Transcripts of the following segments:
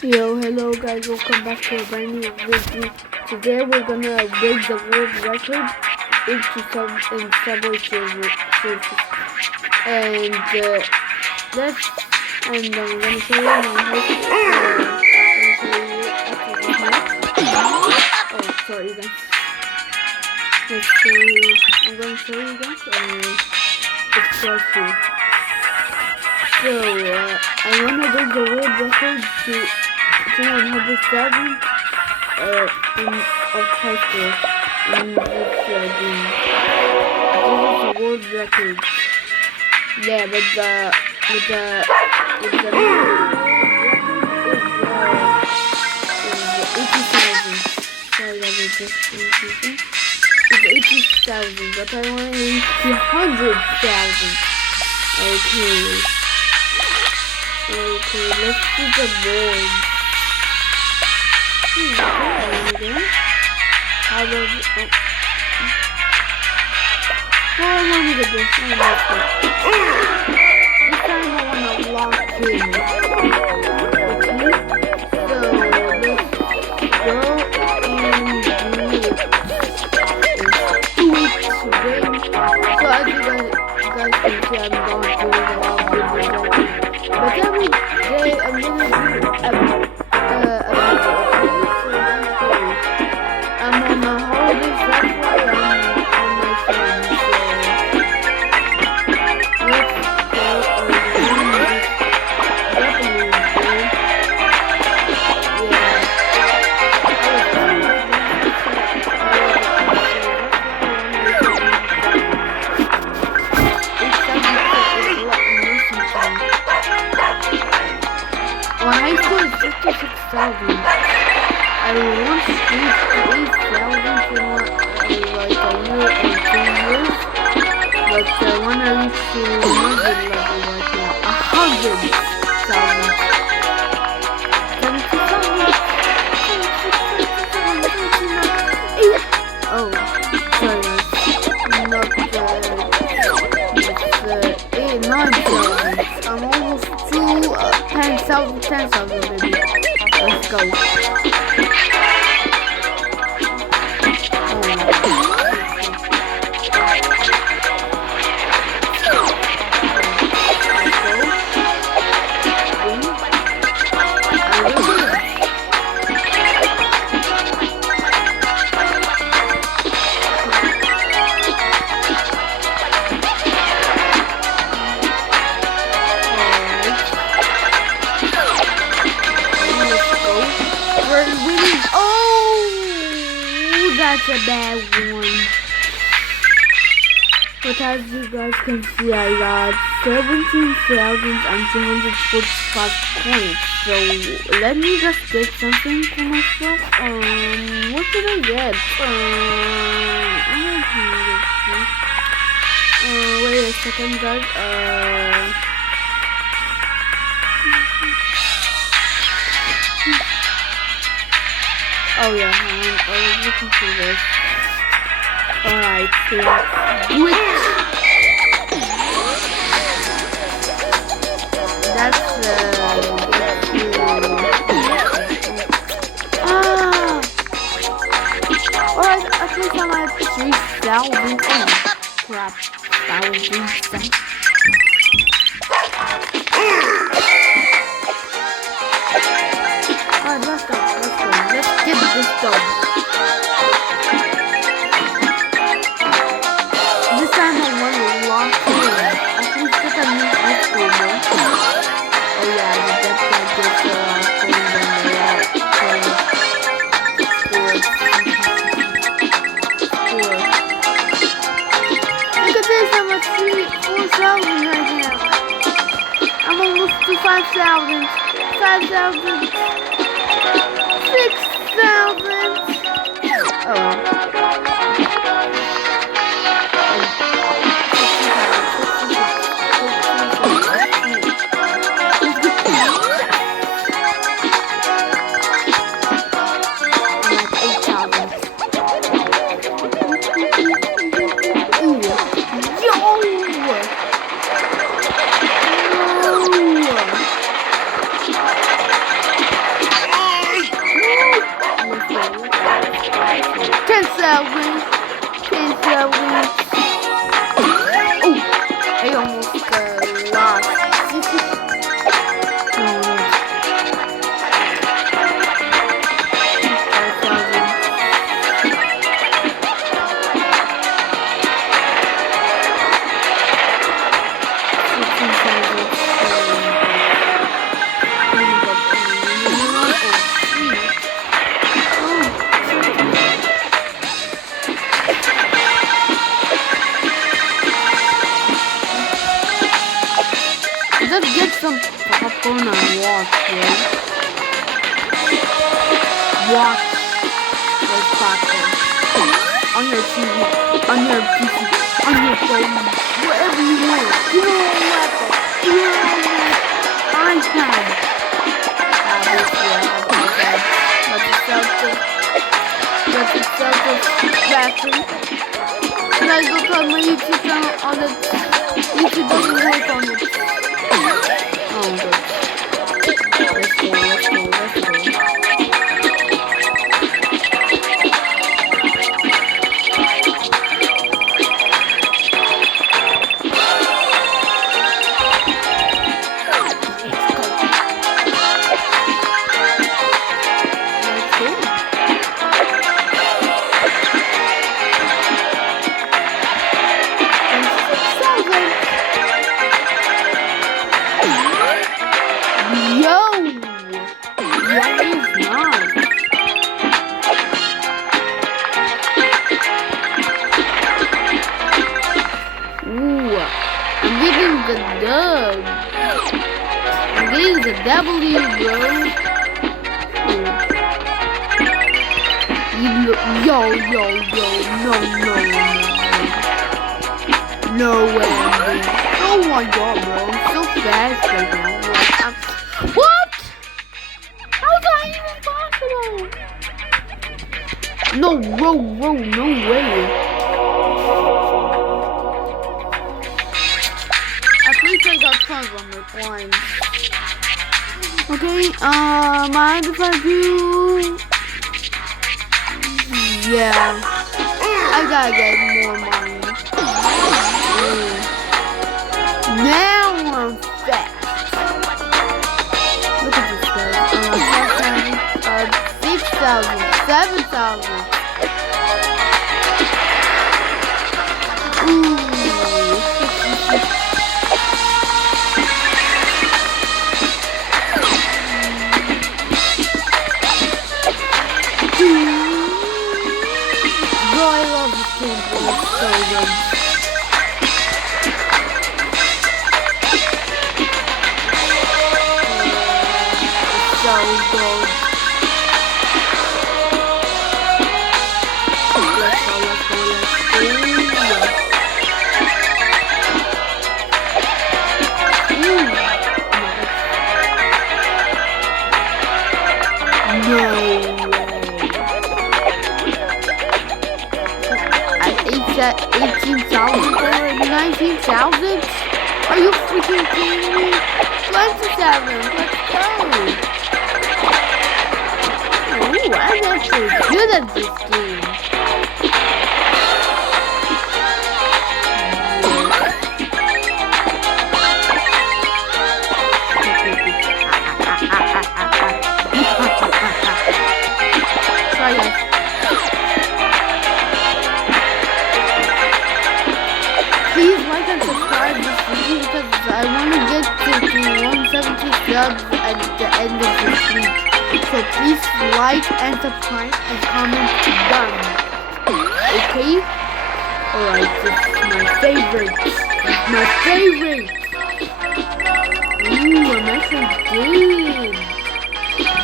Yo, hello guys, welcome back to a brand new video. Today we're gonna break the world record into in Subway Surfers. And that's and I'm gonna show you my house. Oh, sorry guys. I'm gonna show you guys the start here. So I wanna break the world record to 100,000 of high school in this game. This is a world record. Yeah, but the is 80,000. Sorry, that was just confusing. It's 80,000, but I want to reach 200,000. Okay, let's do the board. How does it? Well, I want to get this. This time I want to lock in. Okay, so let's go and do it. 2 weeks today. So as you guys can see, I'm not doing a lot of videos. But every day I'm gonna do a video. I'm on my holidays, that's why I'm on my phone. So let's go on this Japanese game. My high school is 56,000. I once reached 8,000 in like a year and 2 years, but I want to reach to another level right now, 100,000. 70,000. Oh, sorry, not it's 9,000. I'm almost to 10,000 maybe. Let's go. That's a bad one. But as you guys can see, I got 17,245 points. So let me just get something for myself. What did I get? I don't know. Wait a second, guys. Oh yeah, I was looking for this. Alright, let's do it. That's alright, at least I'm at 3,000. Oh crap, that was insane. Alright, let's go. Let's get this done. This time I want to lock in. I think that I need high school though. Oh yeah, but that's not good for Look at this, I'm at 4,000 right now. I'm almost to 5,000. 5,000. 6,000. Oh. phone and watch, bro. Watch what's platform. On your TV, on your PC, on your phone, wherever you want. Your own laptop, your own iPad. Obviously, I have my iPad, but it's self-battery. And I look on my YouTube channel on the YouTube doesn't work on it. Oh, good. Let's go. The W, bro. Yo, no way, man. Oh my god, bro. I'm so fast right now. What? How is that even possible? No, bro, no way. At least I got tons on the coins. Okay, mind if I do? Yeah, I gotta get more money. Now I'm fast. Look at this guy. 6,000, 7,000. At 18,000 or 19,000? Are you freaking kidding me? 27, let's go! Ooh, I'm actually good at this game. Try it. Please like and subscribe this video because I want to get to 170 subs at the end of this week. So please like and subscribe and comment done. Okay? Alright, this is my favorite. It's my favorite. Ooh, I'm actually good.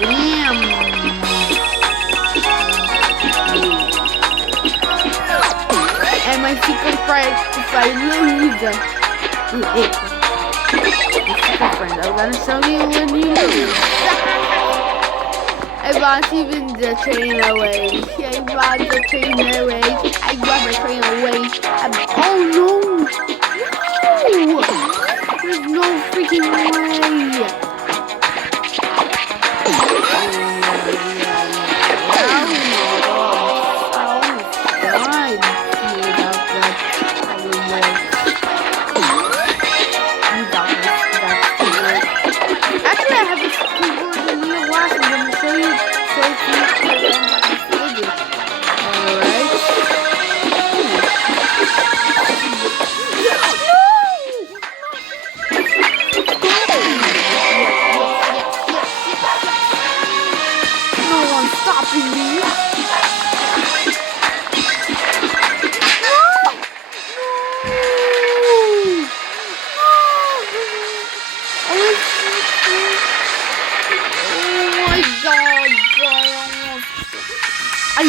Damn. And my secret friend, if I lose, secret friend, I'm gonna show you when you lose. I brought even the train away. I brought the train away. I brought the train away. Oh no! No! There's no freaking way! No!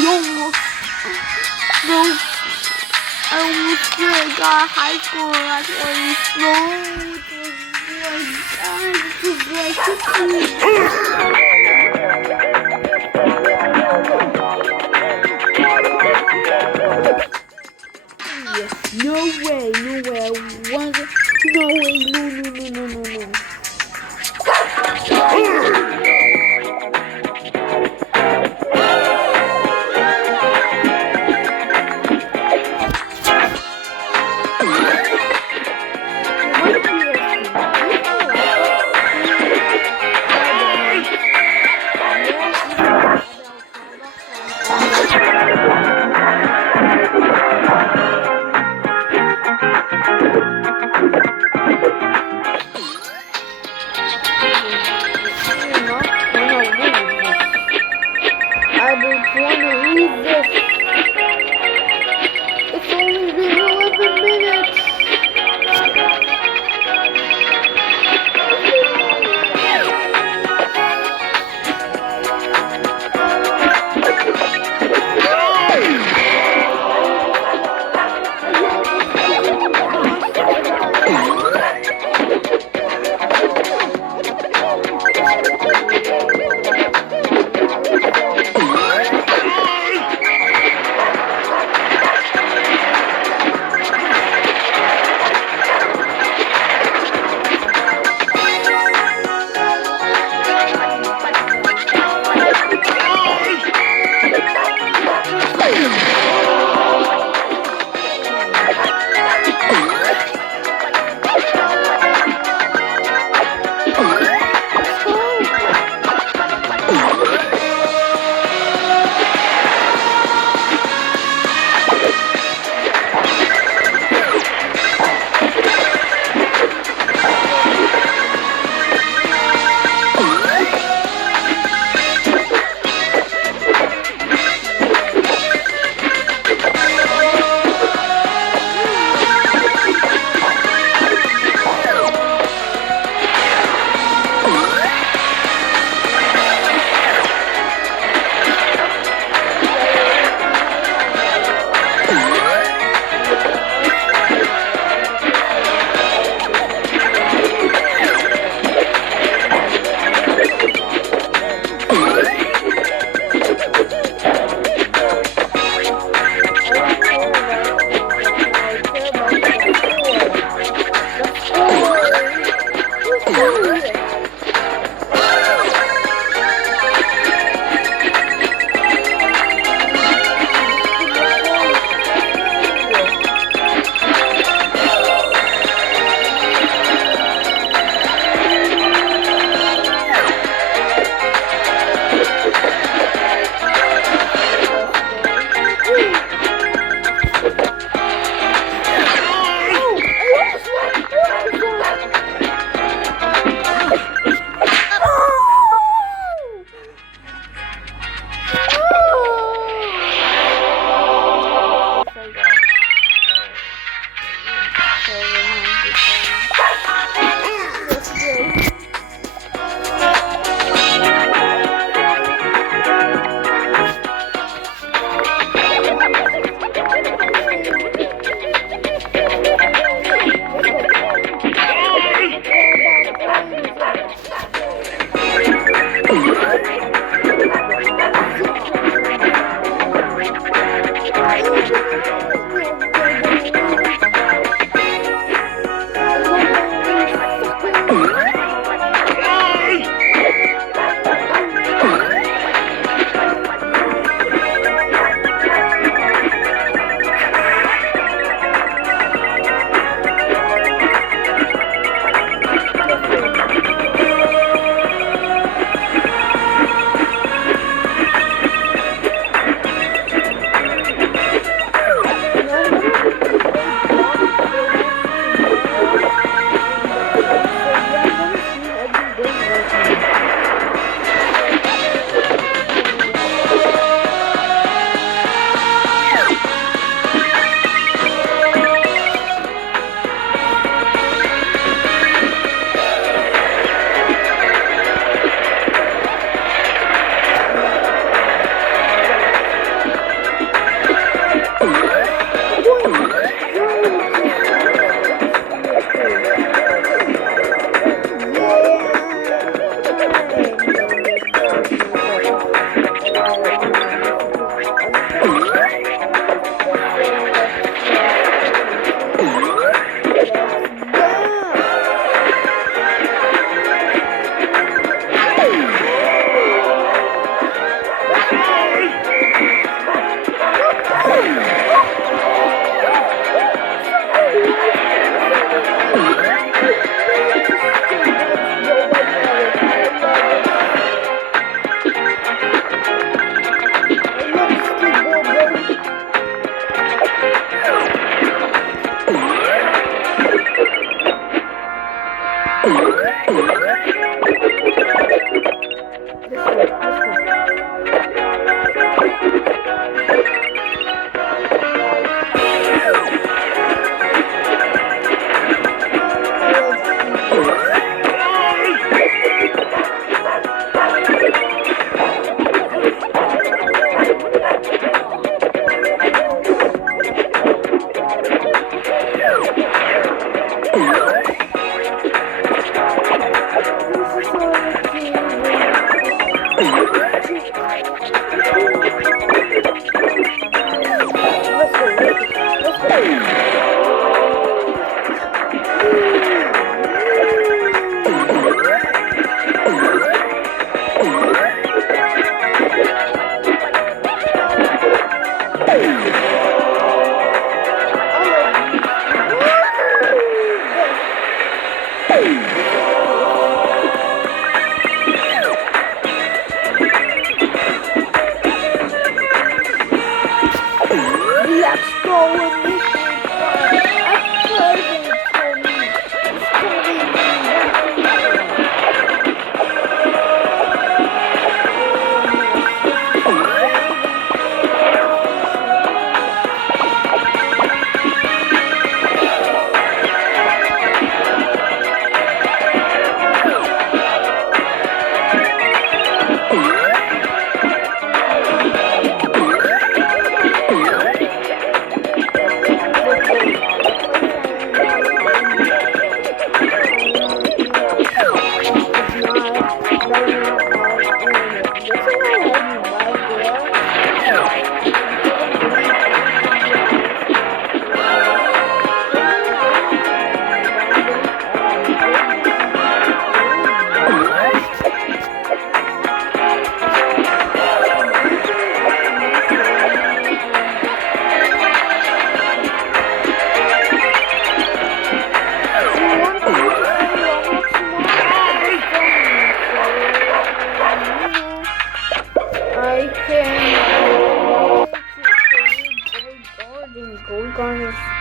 I almost got high school at 20. No, no way, no way, no way, no.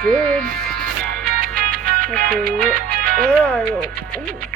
did. Okay, where are you? Ooh.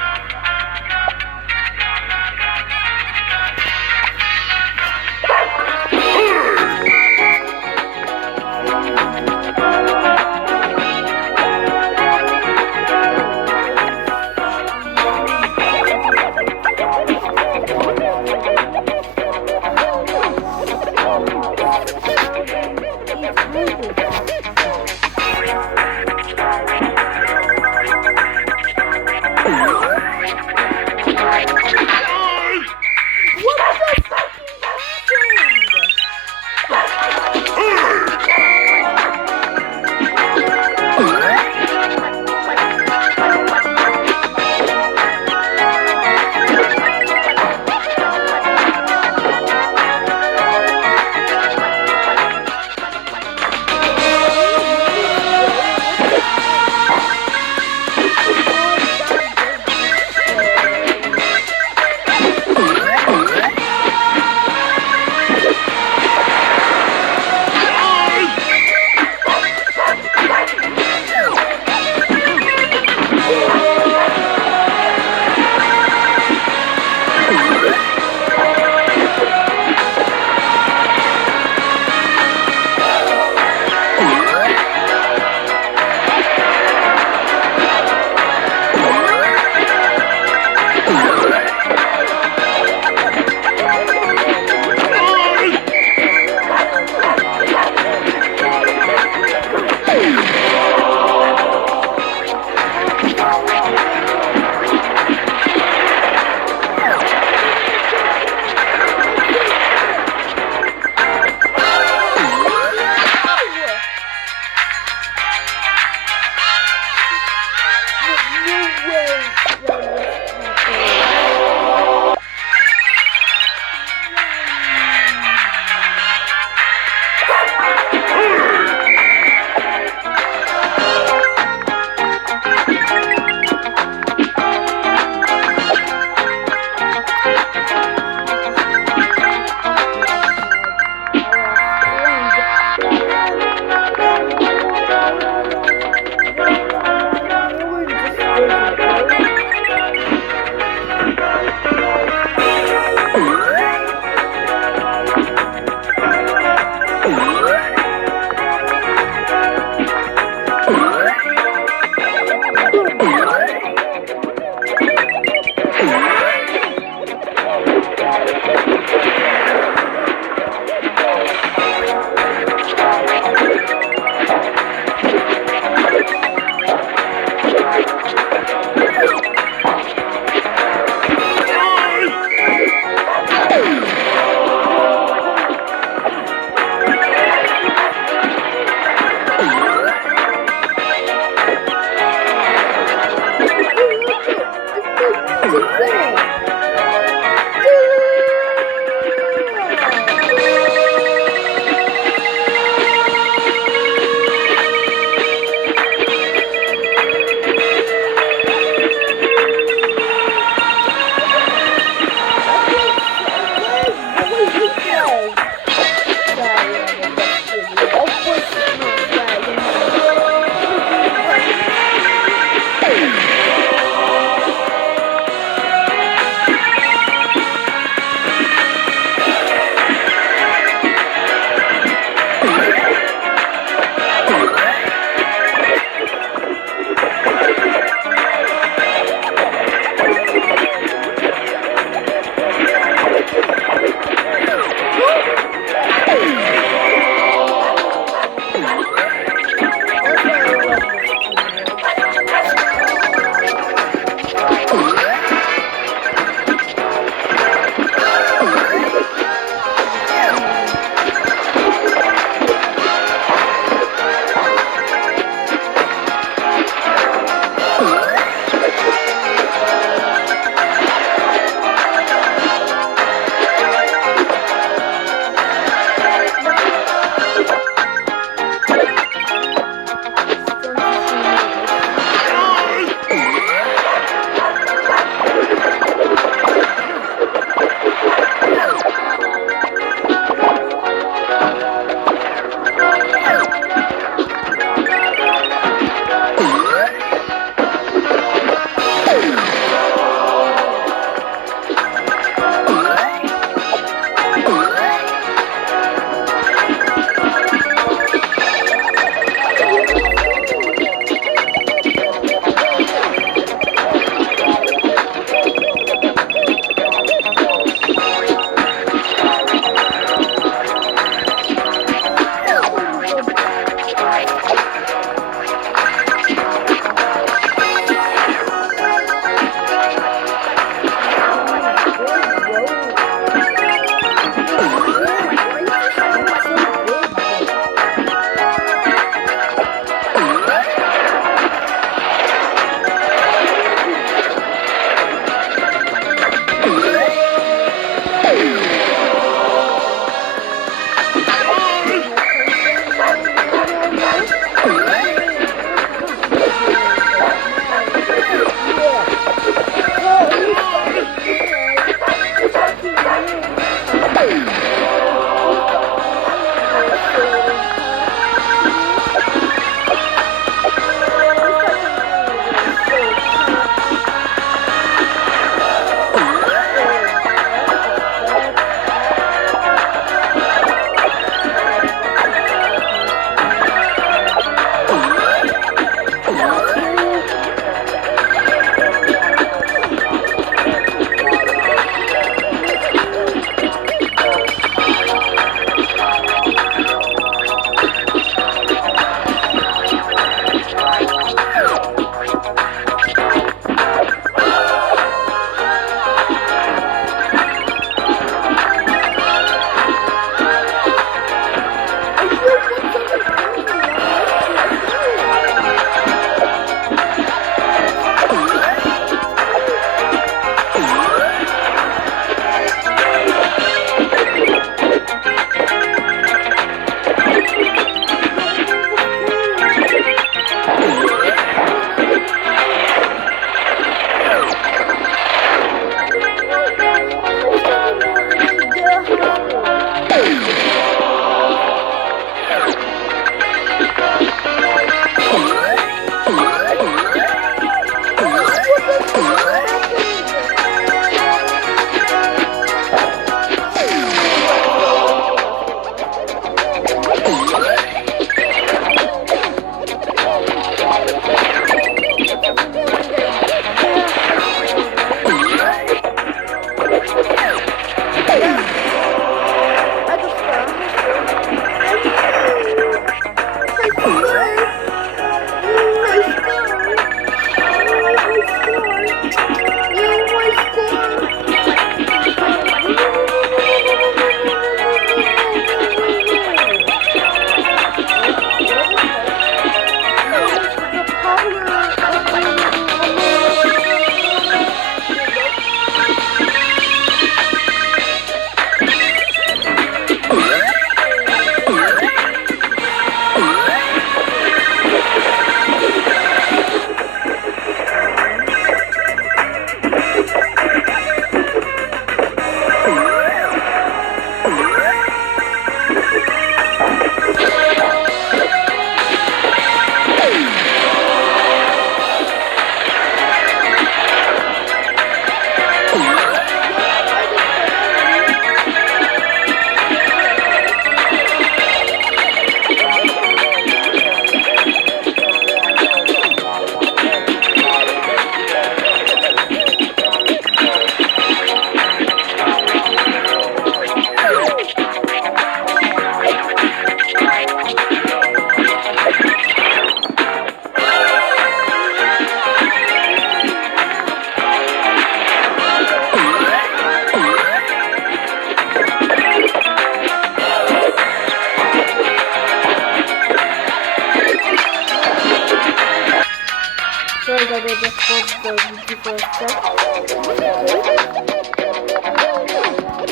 BG for a sec.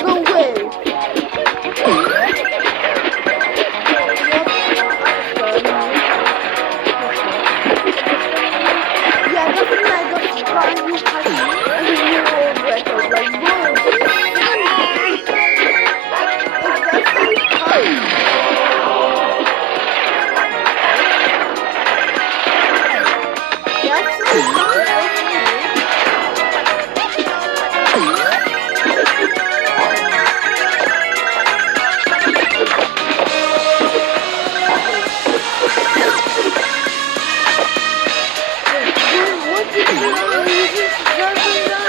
No way! Yeah, definitely I just got a new party and a new world record. Like, bro, this is like, that's so fun. That's so fun. What did you do? You just jumping down?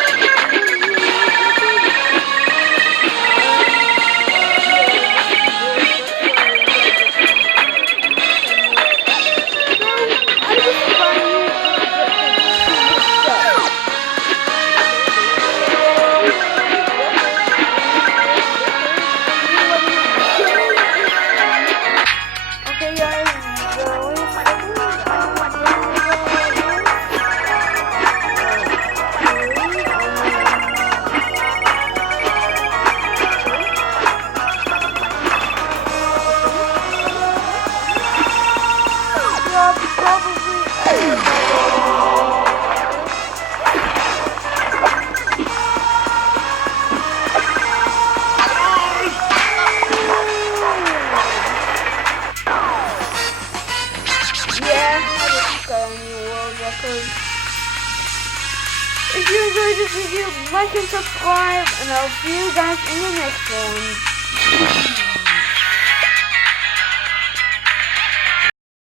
Okay, guys, if you enjoyed this video, like and subscribe, and I'll see you guys in the next one.